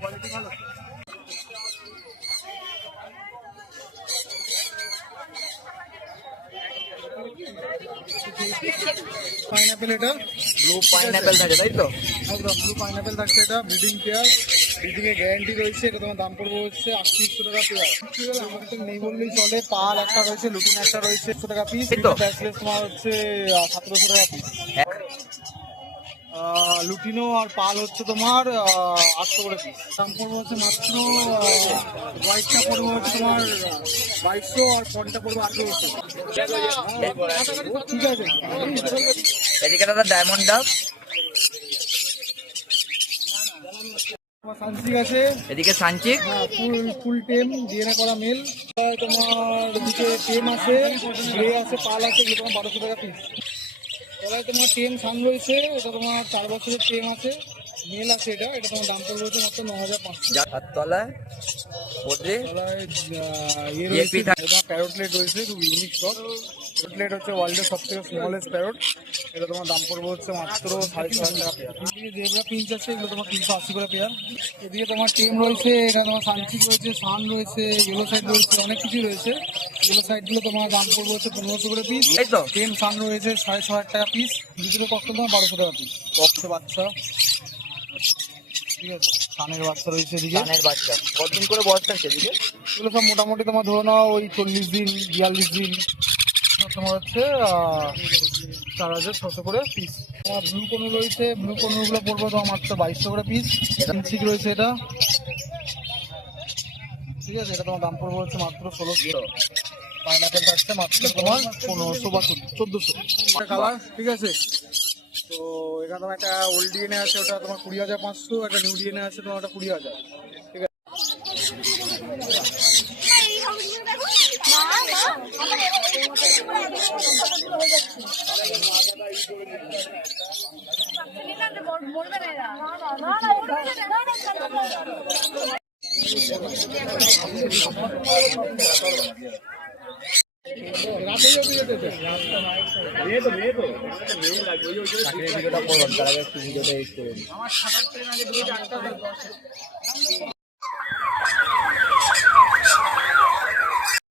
Quality ভালো। Pineapple, এটা blue pineapple থাকে তাই তো? একদম ব্লু পাইনাপেল থাকছে। এটা ব্রিডিং পেয়ার, ব্রিডিং এর গ্যারান্টি রয়েছে। এটা তোমার দাম পড়বে হচ্ছে 800 টাকা পেয়ার। নেই বললেই চলে। পাল একটা রয়েছে, লুটিন একটা রয়েছে 100 টাকা পিস। ব্যাসলেস তোমার হচ্ছে 1700 টাকা পিস। লুটিনো আর পাল হচ্ছে তোমার 800 করে পিস। দাম পড়বে হচ্ছে মাত্র হোয়াইটটা পড়বে হচ্ছে তোমার 2200 আর ফনটা পড়বে 1800। ঠিক আছে। এদিকে দাদা ডায়মন্ড ডাব, সানচিক আছে, এদিকে সানচিক, হ্যাঁ ফুল টেম ডিএনএ করা মেল। তোমার এদিকে টেম আছে, গ্রে আছে, পাল আছে, এগুলো তোমার 1200 টাকা পিস। তলায় তোমার টেম সান রয়েছে, এটা তোমার 4 বছরের টেম আছে, মেল আছে। এটা তোমার দাম পড়বে হচ্ছে মাত্র 9500। আর তলায় ওতে তলায় ইয়ে রয়েছে, তোমার প্যারোটলেট রয়েছে, খুব ইউনিক স্টক। প্যারোটলেট হচ্ছে ওয়ার্ল্ডের সব থেকে স্মলেস্ট প্যারোট। এটা তোমার দাম পড়বে হচ্ছে মাত্র 6500 টাকা পেয়ার। এদিকে জেব্রা পিঞ্চ আছে, এগুলো তোমার 380 করে পেয়ার। এদিকে তোমার টেম রয়েছে, এটা তোমার সানচিক রয়েছে, সান রয়েছে, ইয়েলো সাইড রয়েছে, অনেক কিছু রয়েছে। ইয়েলো সাইডগুলো তোমার দাম পড়বে হচ্ছে 1500 করে পিস। তাই তো? টেম সান রয়েছে 6500 টাকা পিস। দুটো কষ্ট তোমার 1200 টাকা পিস। কষ্ট বাচ্চা, ঠিক আছে। সানের বাচ্চা রয়েছে এদিকে। কানের বাচ্চা কতদিন করে বয়স থাকছে এদিকে? এগুলো সব মোটামুটি তোমার ধরে নাও ওই 40 দিন 42 দিন। তোমার হচ্ছে 4600 করে পিস। তোমার ব্লু কনু রয়েছে, ব্লু কনুগুলো পড়বে তোমার মাত্র 2200 করে পিস। সানচিক রয়েছে এটা, ঠিক আছে। এটা তোমার দাম পড়বে হচ্ছে মাত্র 1600। পাইনাপেল থাকছে মাত্র তোমার 1500 বা 1400 কালার, ঠিক আছে। তো এখানে তোমার একটা ওল্ড ডিএনএ আছে, ওটা তোমার 20,500। একটা নিউ ডিএনএ আছে তোমার, ওটা 20,000। ঠিক আছে। ভিডিওটা করুন, তার আগে একটু ভিডিওটা এডিট করুন।